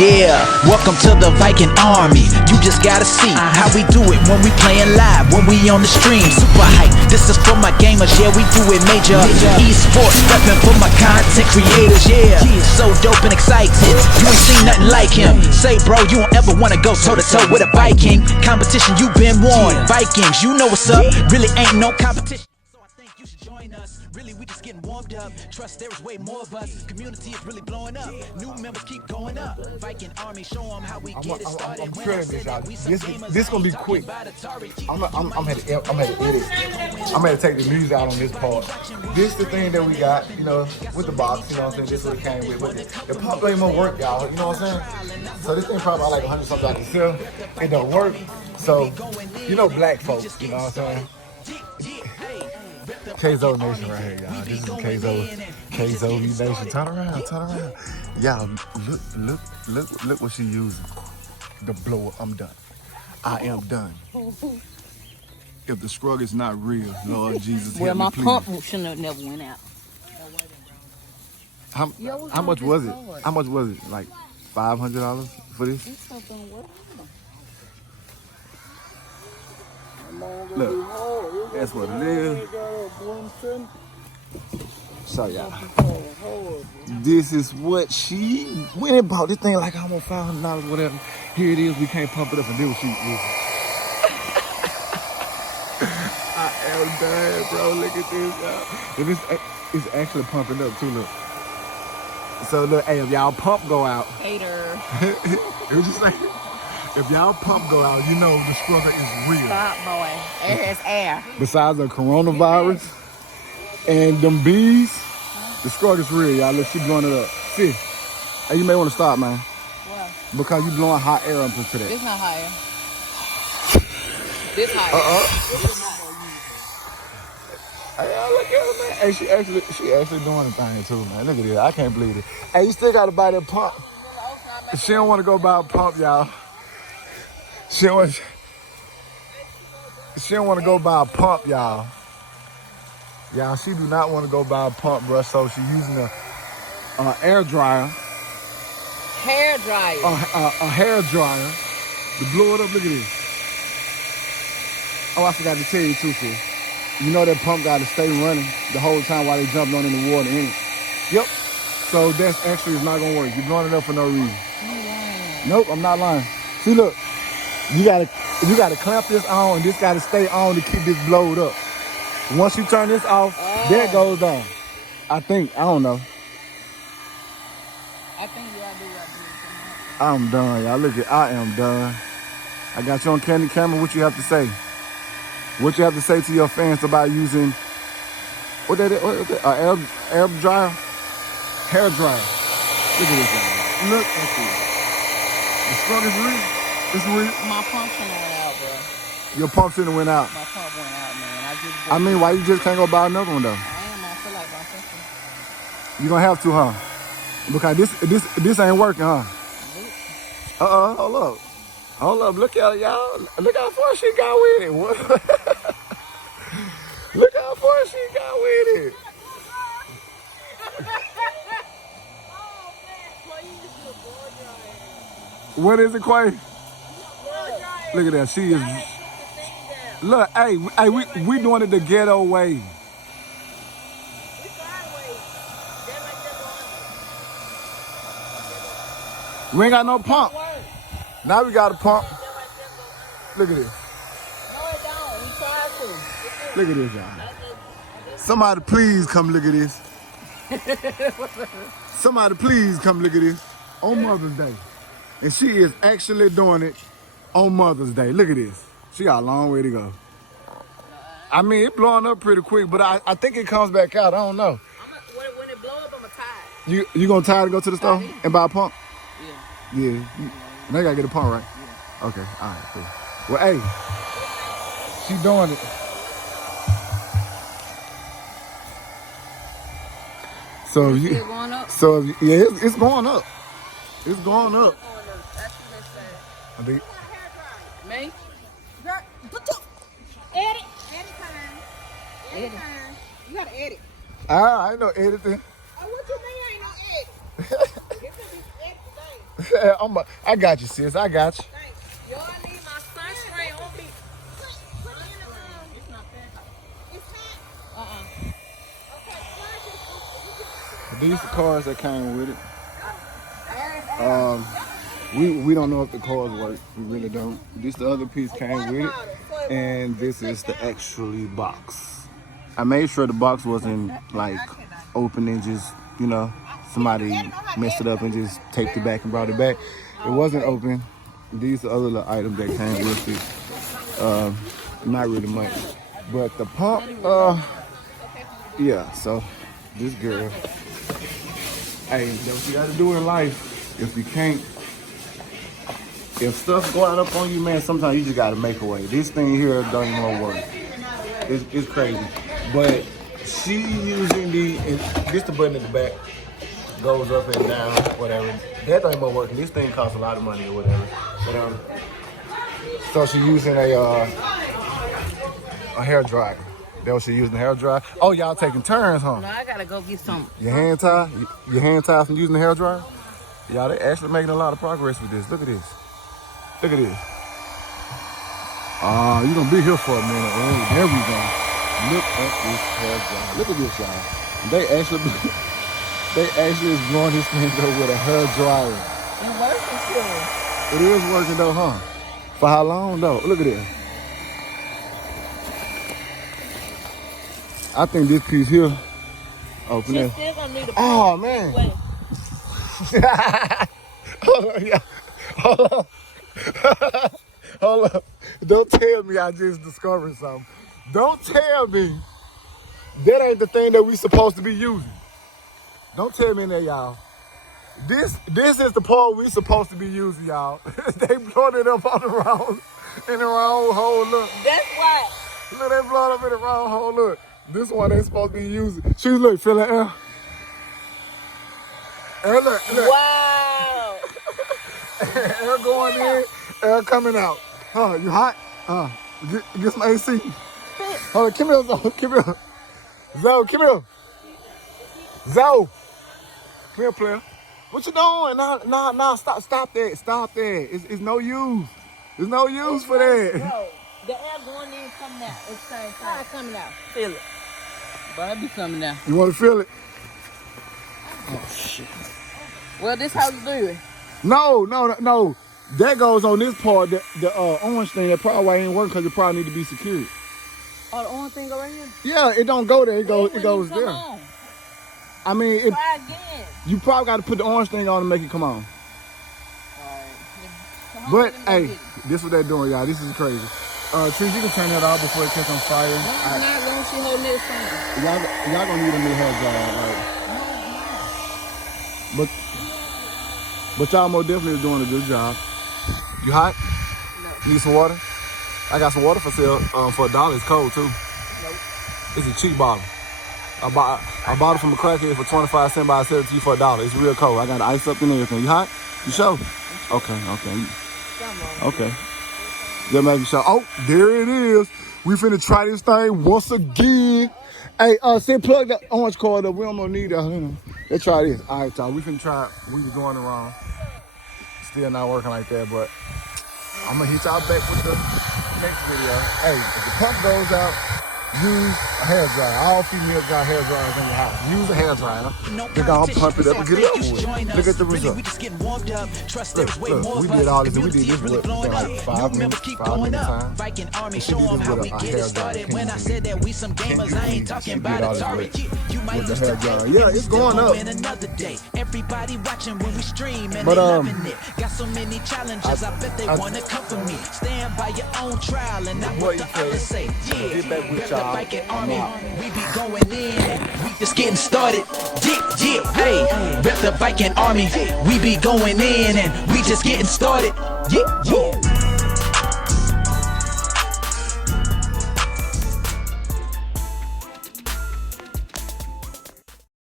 Yeah, welcome to the Viking Army. You just gotta see how we do it when we playing live, when we on the stream. Super hype, this is for my gamers, yeah, we do it major. Esports, reppin' for my content creators, yeah. So dope and exciting, you ain't seen nothing like him. Say bro, you don't ever wanna go toe to toe with a Viking. Competition, you been warned. Vikings, you know what's up, really ain't no competition. So I think you should join us. Really, we just getting warmed up. Trust there is way more of us. Community is really blowing up. New members keep going up. Viking Army, show them how we get it started. I'm shredding this, y'all. This gonna be quick. I'm gonna edit. I'm gonna take the music out on this part. This the thing that we got, you know, with the box. You know what I'm saying? This is what it came with. But the pump ain't more work, y'all. You know what I'm saying? So this thing probably like 100 something I can sell. It don't work. So you know, black folks. You know what I'm saying? KZO Nation right here, y'all. This is KZO Nation. Turn around. Y'all, look what she using. The blower, I'm done. I am done. If the struggle is not real, Lord Jesus, well, help me, my please. pump shouldn't have never went out. How much was it? How much was it? Like $500 for this? Look, that's what it is. So y'all, this is what she went and bought this thing like almost $500, whatever. Here it is. We can't pump it up and do what she is. I am done, bro. Look at this, y'all. And it's actually pumping up too. Look. So look, hey, if y'all pump go out, Hater. it was just like. If y'all pump go out, you know the struggle is real. Stop, boy. Air is air. Besides the coronavirus and them bees, the struggle is real, y'all. Let's keep blowing it up. See, hey, you may want to stop, man. What? Because you blowing hot air up into that. This not hot air. This hot air. Hey, y'all look at her, man. Hey, she actually doing the thing too, man. Look at this. I can't believe it. Hey, you still got to buy that pump. She don't want to go buy a pump, y'all. She don't want to go buy a pump, y'all. Y'all, she do not want to go buy a pump, bro. So she's using a air dryer. Hair dryer. A hair dryer to blow it up. Look at this. Oh, I forgot to tell you too, sis. You know that pump got to stay running the whole time while they jumping on in the water, ain't it? Yep. So that's actually is not gonna work. You're blowing it up for no reason. Nope, I'm not lying. See, look. You gotta clamp this on, and this gotta stay on to keep this blowed up. Once you turn this off, that goes on. I don't know. I think you gotta do that. I'm done, y'all. I am done. I got you on candy camera. What you have to say? What you have to say to your fans about using what that is? Air dryer? Hair dryer. Look at this, y'all. Look at this. The struggle is real. It's real. My pump shouldn't have went out, bro. Your pump shouldn't have went out. My pump went out, man. I mean, why you just can't go buy another one though? I feel like I'm thinking. You gonna have to, huh? Because this ain't working, huh? Hold up. Look at y'all. Look how far she got with it. What? Look how far she got with it. What is it, Quay? Look at that. She is. Look, hey, we doing it the ghetto way. We ain't got no pump. Now we got a pump. Look at this. No, it don't. We tried to. Look at this, y'all. Somebody please come look at this. Somebody please come look at this on Mother's Day. And she is actually doing it on Mother's Day. Look at this. She got a long way to go. I mean, it's blowing up pretty quick, but I think it comes back out. I don't know. When it blow up, I'm tired. You gonna tie to go to the store and buy a pump? Yeah. Yeah. Now you gotta get a pump, right? Yeah. Okay. All right. Cool. Well, hey, she doing it. So Is it going up? Yeah, it's going up. It's going up. I think. Me? Edit time. You gotta edit. I ain't no editing. Oh, what you mean ain't no edit? This is edit today. I got you, sis. I got you. Yo, I need my sunscreen on me. It's not that. These are cars that came with it. We don't know if the cars work. We really don't. This the other piece came with it, and this is the actually box. I made sure the box wasn't like open and just, you know, somebody messed it up and just taped it back and brought it back. It wasn't open. These are other little items that came with it. Not really much, but the pump. Yeah. So this girl. Hey, that's what you gotta do in life. If you can't, if stuff going up on you, man, sometimes you just gotta make a way. This thing here don't even wanna work. It's crazy. But she using this the button at the back, goes up and down, whatever. That don't even work. This thing costs a lot of money or whatever. But so she using a hair dryer. That what she using, the hair dryer. Oh, y'all taking turns, huh? No, I gotta go get some. Your hand tie from using the hair dryer? Y'all, they actually making a lot of progress with this. Look at this. Look at this. You gonna be here for a minute. Oh, there we go. Look at this hair dryer. Look at this, y'all. They actually is blowing this thing up with a hair dryer. It's working still. It is working though, huh? For how long though? Look at this. I think this piece here. Open it. Still gonna need a Oh man. Hold on, yeah. Hold on. Hold up. Don't tell me I just discovered something. Don't tell me that ain't the thing that we supposed to be using. Don't tell me that, y'all. This is the part we supposed to be using, y'all. They blowing it up on the wrong, in the wrong hole. Look. That's why. Look, they blowing up in the wrong hole. Look. This one they supposed to be using. She's look, feel that air. Air, look. Wow. Air going in, air coming out. Huh, you hot? Get some AC. Hold on, come here, Zoe. Come here. Zoe, come here. Zoe. Come here, player. What you doing? Nah, stop that. Stop that. It's no use. There's no use for that. Bro, the air going in, coming out. It's same time. Coming out. Feel it. But it be coming out. You want to feel it? Oh, shit. Well, this how you do it. No. That goes on this part, the orange thing. That probably ain't working because it probably need to be secured. Oh, the orange thing go right here? Yeah, it don't go there. It goes there. On. I mean, Try again. You probably got to put the orange thing on to make it come on. Alright. But hey, this is what they're doing, y'all. This is crazy. Trees, you can turn that off before it catch on fire. No, I'm not going to she holding this thing. Y'all gonna need a new hair dryer, right? But y'all most definitely is doing a good job. You hot? No. Need some water? I got some water for sale for $1. It's cold too. Nope. It's a cheap bottle. I bought it from a crackhead for 25 cents, but I sell it to you for $1. It's real cold. I got the ice up and everything. You hot? You sure? Okay. Just making sure. Oh, there it is. We finna try this thing once again. Hey, plug that orange cord up. We don't need that. Let's try this. All right, y'all. We finna try it. We was going around. Still not working like that, but I'm gonna hit y'all back with the next video. Hey, if the pump goes out, use a hair dryer. All females got hair dryers in the house. Use a hair dryer. They're gonna pump it up and get it over with. Look at the result. Look, we did all this. We did this with like 5 minutes time. And she did this with a hair dryer. When I said that we some gamers, I ain't talking about Atari. You might with the hair dryer. Yeah, it's going up. Another day. Everybody watching when we stream and but, they loving it. Got so many challenges, I bet they wanna come for me. Stand by your own trial and not what the others say. Yeah, the Viking Army, we be going in, we just getting started. Yeah, hey, rep the Viking Army, we be going in and we just getting started. Yeah.